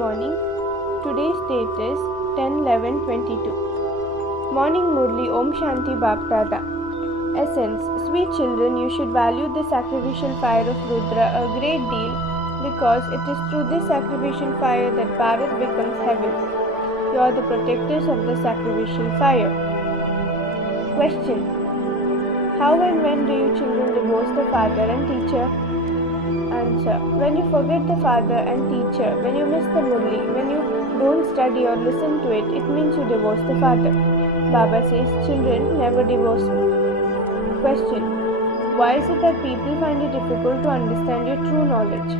morning. Today's date is 10/11/22. Morning Murli Om Shanti Bap Dada. Essence: sweet children, you should value the sacrificial fire of Rudra a great deal because it is through this sacrificial fire that Bharat becomes heaven. You are the protectors of the sacrificial fire. Question: how and when do you children divorce the father and teacher? Answer: when you forget the father and teacher, when you miss the Murli, when you don't study or listen to it, it means you divorce the father. Baba says, children, never divorce me. Question: why is it that people find it difficult to understand your true knowledge?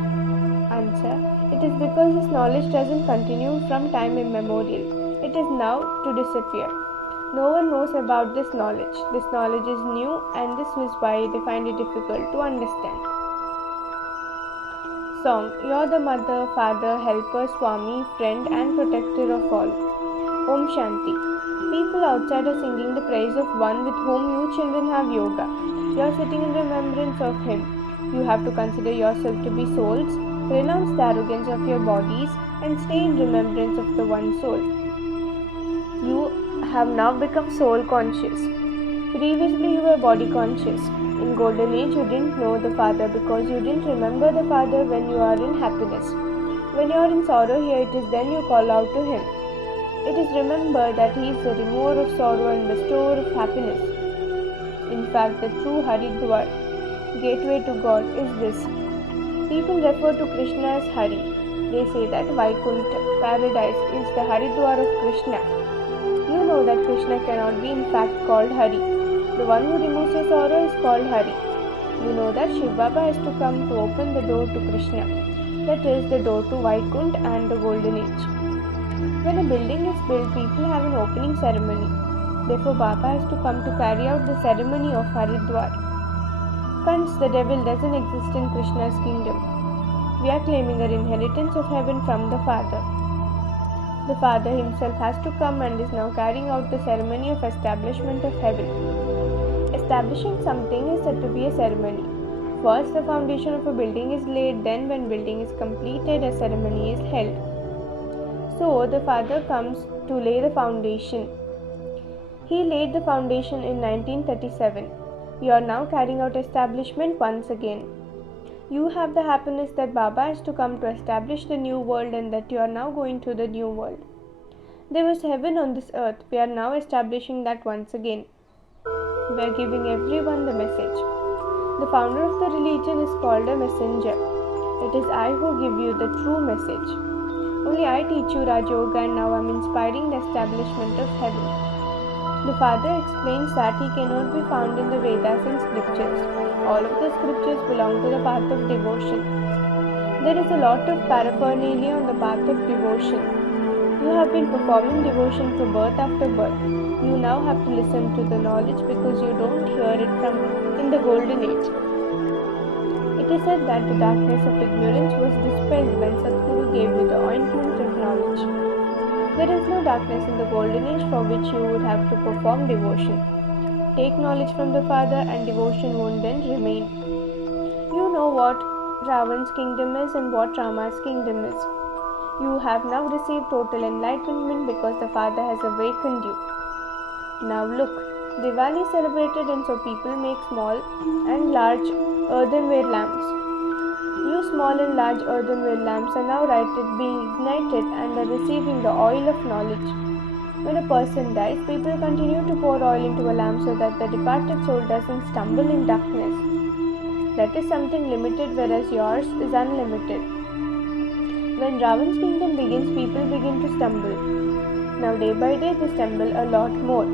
Answer: it is because this knowledge doesn't continue from time immemorial. It is now to disappear. No one knows about this knowledge. This knowledge is new, and this is why they find it difficult to understand. Song: you're the mother, father, helper, Swami, friend and protector of all. Om Shanti. People outside are singing the praise of one with whom you children have yoga. You are sitting in remembrance of him. You have to consider yourself to be souls, renounce the arrogance of your bodies and stay in remembrance of the one soul. You have now become soul conscious. Previously you were body conscious. In golden age you didn't know the Father because you didn't remember the Father when you are in happiness. When you are in sorrow here, it is then you call out to Him. It is remembered that He is the remover of sorrow and bestower of happiness. In fact, the true Haridwar, gateway to God, is this. People refer to Krishna as Hari. They say that Vaikuntha, paradise, is the Haridwar of Krishna. You know that Krishna cannot be in fact called Hari. The one who removes your sorrow is called Hari. You know that Shiv Baba has to come to open the door to Krishna. That is the door to Vaikuntha and the golden age. When a building is built, people have an opening ceremony. Therefore, Baba has to come to carry out the ceremony of Haridwar. Hence, the devil doesn't exist in Krishna's kingdom. We are claiming our inheritance of heaven from the Father. The Father himself has to come and is now carrying out the ceremony of establishment of heaven. Establishing something is said to be a ceremony. First, the foundation of a building is laid, then when building is completed, a ceremony is held. So, the Father comes to lay the foundation. He laid the foundation in 1937. You are now carrying out establishment once again. You have the happiness that Baba has to come to establish the new world and that you are now going to the new world. There was heaven on this earth. We are now establishing that once again. We are giving everyone the message. The founder of the religion is called a messenger. It is I who give you the true message. Only I teach you Raj Yoga and now I am inspiring the establishment of heaven. The Father explains that he cannot be found in the Vedas and scriptures. All of the scriptures belong to the path of devotion. There is a lot of paraphernalia on the path of devotion. You have been performing devotion for birth after birth. You now have to listen to the knowledge because you don't hear it from in the golden age. It is said that the darkness of ignorance was dispelled when Sadguru gave you the ointment of knowledge. There is no darkness in the golden age for which you would have to perform devotion. Take knowledge from the Father and devotion won't then remain. You know what Ravan's kingdom is and what Rama's kingdom is. You have now received total enlightenment because the Father has awakened you. Now look, Diwali is celebrated and so people make small and large earthenware lamps. You small and large earthenware lamps are now being ignited and are receiving the oil of knowledge. When a person dies, people continue to pour oil into a lamp so that the departed soul doesn't stumble in darkness. That is something limited, whereas yours is unlimited. When Ravan's kingdom begins, people begin to stumble. Now day by day they stumble a lot more.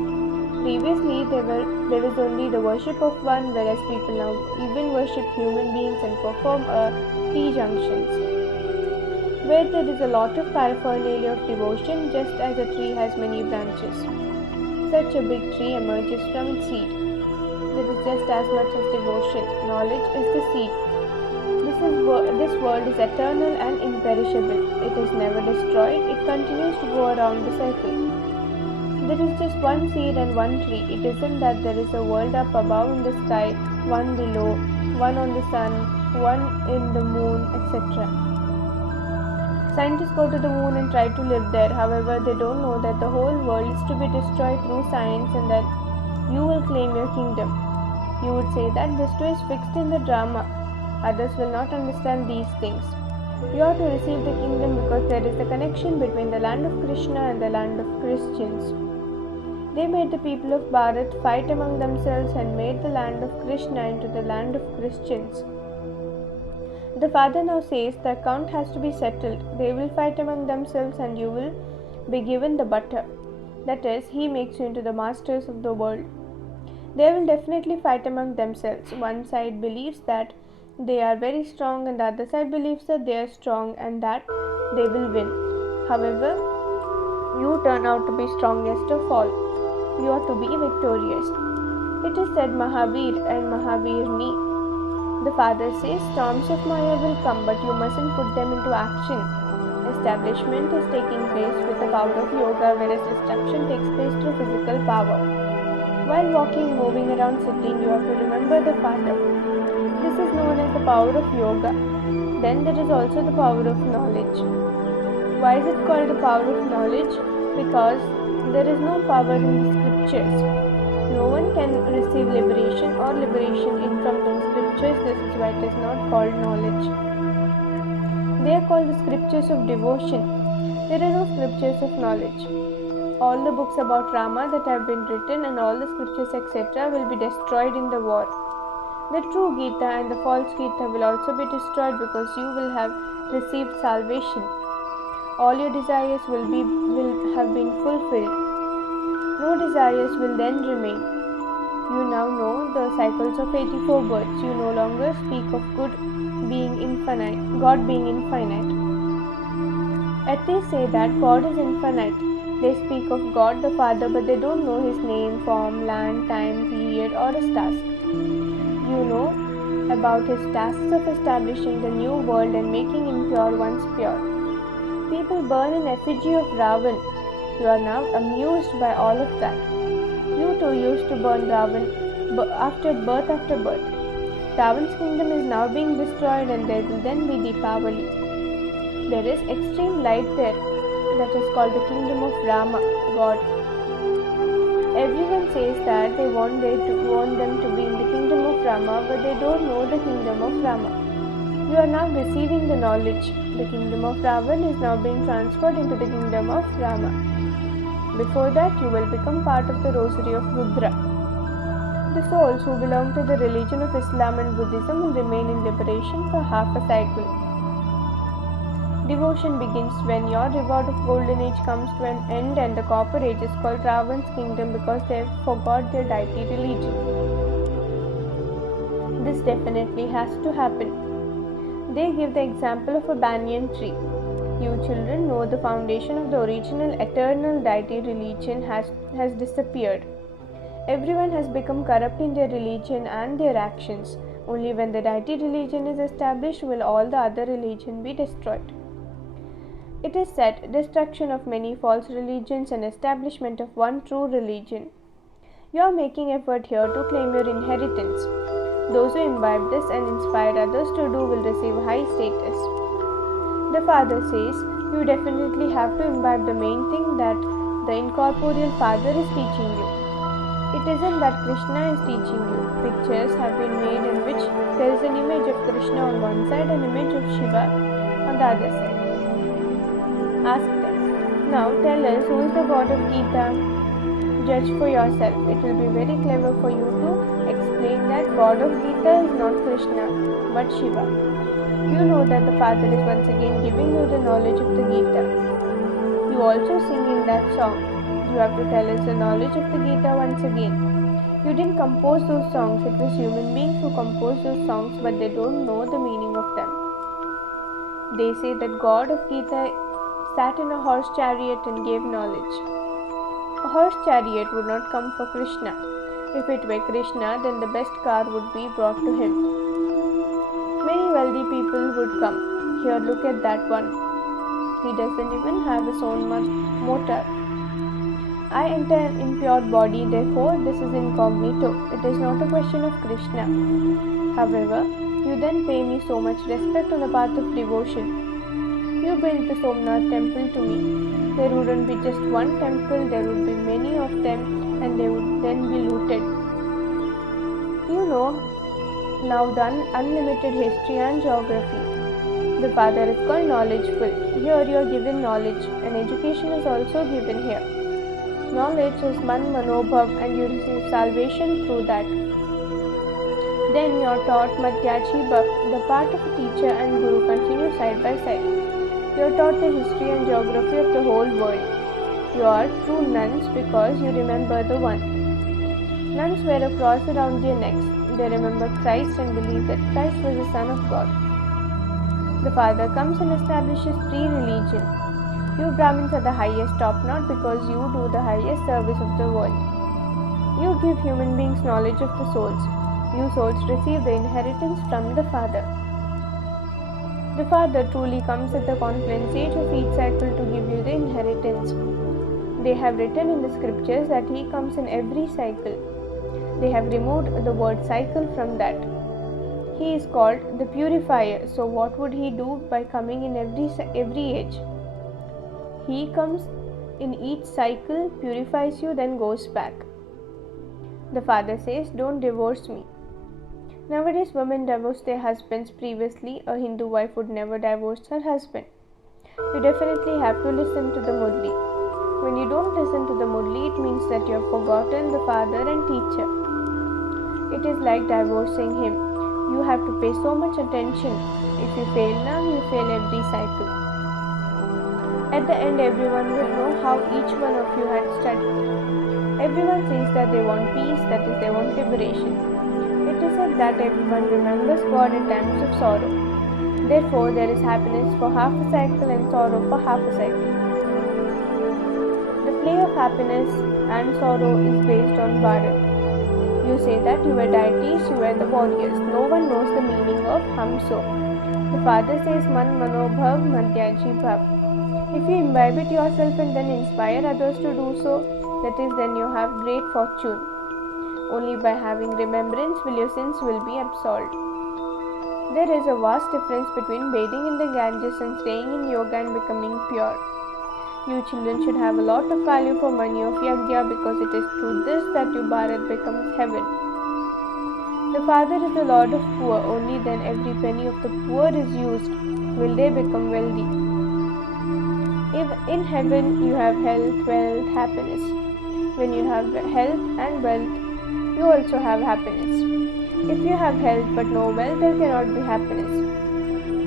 Previously there was only the worship of one, whereas people now even worship human beings and perform T-junctions. Where there is a lot of paraphernalia of devotion, just as a tree has many branches. Such a big tree emerges from its seed. There is just as much as devotion. Knowledge is the seed. This world is eternal and imperishable. It is never destroyed. It continues to go around the circle. There is just one seed and one tree. It isn't that there is a world up above in the sky, one below, one on the sun, one in the moon, etc. Scientists go to the moon and try to live there. However, they don't know that the whole world is to be destroyed through science and that you will claim your kingdom. You would say that this too is fixed in the drama. Others will not understand these things. You are to receive the kingdom because there is a connection between the land of Krishna and the land of Christians. They made the people of Bharat fight among themselves and made the land of Krishna into the land of Christians. The father now says the account has to be settled. They will fight among themselves and you will be given the butter. That is, he makes you into the masters of the world. They will definitely fight among themselves. One side believes that they are very strong and the other side believes that they are strong and that they will win. However, you turn out to be strongest of all. You are to be victorious. It is said Mahavir and Mahavirni. The father says storms of Maya will come, but you mustn't put them into action. Establishment is taking place with the power of yoga, whereas destruction takes place through physical power. While walking, moving around, sitting, you have to remember the father. This is known as the power of yoga. Then there is also the power of knowledge. Why is it called the power of knowledge? Because there is no power in the scriptures. No one can receive liberation or liberation in from the scriptures. This is why it is not called knowledge. They are called the scriptures of devotion. There are no scriptures of knowledge. All the books about Rama that have been written and all the scriptures etc. will be destroyed in the war. The true Gita and the false Gita will also be destroyed because you will have received salvation. All your desires will have been fulfilled. No desires will then remain. You now know the cycles of 84 births. You no longer speak of God being infinite. Atheists say that God is infinite. They speak of God the Father, but they don't know his name, form, land, time, period, or his task. You know about his tasks of establishing the new world and making impure ones pure. People burn an effigy of Ravan. You are now amused by all of that. You too used to burn Ravan after birth. Ravan's kingdom is now being destroyed and there will then be Deepavali. There is extreme light there. That is called the kingdom of Rama, God. Everyone says that they want them to be in the kingdom of Rama, but they don't know the kingdom of Rama. You are now receiving the knowledge. The kingdom of Ravan is now being transferred into the kingdom of Rama. Before that, you will become part of the rosary of Rudra. The souls who belong to the religion of Islam and Buddhism will remain in liberation for half a cycle. Devotion begins when your reward of golden age comes to an end and the copper age is called Ravan's kingdom because they have forgot their deity religion. This definitely has to happen. They give the example of a banyan tree. You children know the foundation of the original eternal deity religion has disappeared. Everyone has become corrupt in their religion and their actions. Only when the deity religion is established will all the other religion be destroyed. It is said, destruction of many false religions and establishment of one true religion. You are making effort here to claim your inheritance. Those who imbibe this and inspire others to do will receive high status. The father says, you definitely have to imbibe the main thing that the incorporeal father is teaching you. It isn't that Krishna is teaching you. Pictures have been made in which there is an image of Krishna on one side and an image of Shiva on the other side. Ask them, now tell us who is the God of Gita? Judge for yourself. It will be very clever for you to explain that God of Gita is not Krishna but Shiva. You know that the Father is once again giving you the knowledge of the Gita. You also sing in that song. You have to tell us the knowledge of the Gita once again. You didn't compose those songs. It was human beings who composed those songs, but they don't know the meaning of them. They say that God of Gita sat in a horse chariot and gave knowledge. A horse chariot would not come for Krishna. If it were Krishna, then the best car would be brought to him. Many wealthy people would come. Here, look at that one. He doesn't even have his own motor. I enter an impure body, therefore this is incognito. It is not a question of Krishna. However, you then pay me so much respect on the path of devotion. You you build the Somnath temple to me. There wouldn't be just one temple, there would be many of them, and they would then be looted. You know now the unlimited history and geography. The father is called knowledgeful. Here you are given knowledge, and education is also given here. Knowledge is man manobhav, and you receive salvation through that. Then you are taught Madhyachi Bhav. The part of a teacher and guru continue side by side. You are taught the history and geography of the whole world. You are true nuns because you remember the one. Nuns wear a cross around their necks. They remember Christ and believe that Christ was the Son of God. The Father comes and establishes three religions. You Brahmins are the highest top, not because you do the highest service of the world. You give human beings knowledge of the souls. You souls receive the inheritance from the Father. The Father truly comes at the confluence age of each cycle to give you the inheritance. They have written in the scriptures that He comes in every cycle. They have removed the word cycle from that. He is called the purifier. So what would He do by coming in every age? He comes in each cycle, purifies you, then goes back. The Father says, don't divorce me. Nowadays, women divorce their husbands. Previously, a Hindu wife would never divorce her husband. You definitely have to listen to the Murli. When you don't listen to the Murli, it means that you have forgotten the father and teacher. It is like divorcing him. You have to pay so much attention. If you fail now, you fail every cycle. At the end, everyone will know how each one of you had studied. Everyone says that they want peace, that is, they want liberation. It is said that everyone remembers God at times of sorrow. Therefore, there is happiness for half a cycle and sorrow for half a cycle. The play of happiness and sorrow is based on Bharat. You say that you were deities, you were the warriors. No one knows the meaning of Hamso. The Father says Man Manobhav Madhyaji Bhav. If you imbibe it yourself and then inspire others to do so, that is, then you have great fortune. Only by having remembrance will your sins will be absolved. There is a vast difference between bathing in the Ganges and staying in yoga and becoming pure. You children should have a lot of value for money of Yagya because it is through this that your Bharat becomes heaven. The Father is the Lord of poor. Only then every penny of the poor is used will they become wealthy. If in heaven you have health, wealth, happiness. When you have health and wealth, you also have happiness. If you have health but no wealth, there cannot be happiness.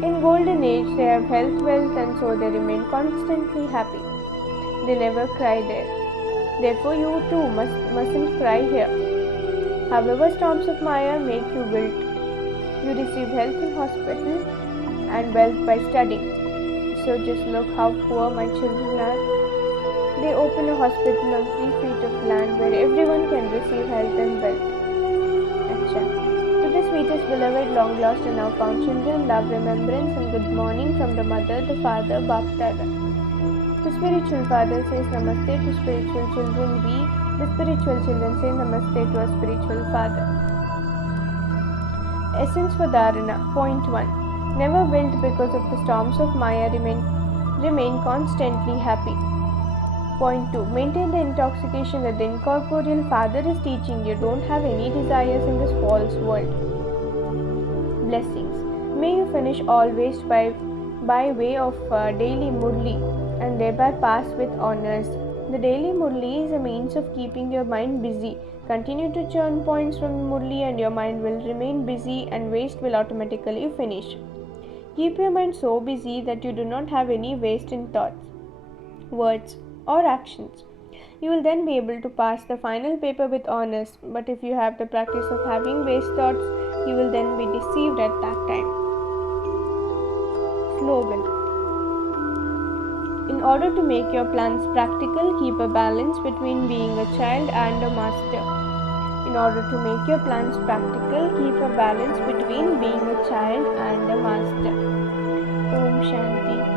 In golden age, they have health, wealth, and so they remain constantly happy. They never cry there. Therefore, you too mustn't cry here. However, storms of Maya make you wilt. You receive health in hospital and wealth by studying. So just look how poor my children are. They open a hospital on 3 feet of land where everyone can receive health and wealth. Acha. To the sweetest beloved, long lost and now found children, love, remembrance and good morning from the mother, the father, Bap Dada. The spiritual father says Namaste to spiritual children. We, the spiritual children, say Namaste to our spiritual father. Essence for Dharana. Point 1. Never wilt because of the storms of Maya. Remain constantly happy. Point 2. Maintain the intoxication that the incorporeal Father is teaching you. Don't have any desires in this false world. Blessings. May you finish always by way of daily Murli and thereby pass with honors. The daily Murli is a means of keeping your mind busy. Continue to churn points from Murli and your mind will remain busy and waste will automatically finish. Keep your mind so busy that you do not have any waste in thoughts, words, or actions. You will then be able to pass the final paper with honors, but if you have the practice of having waste thoughts, you will then be deceived at that time. Slogan. In order to make your plans practical, keep a balance between being a child and a master. In order to make your plans practical, keep a balance between being a child and a master. Om Shanti.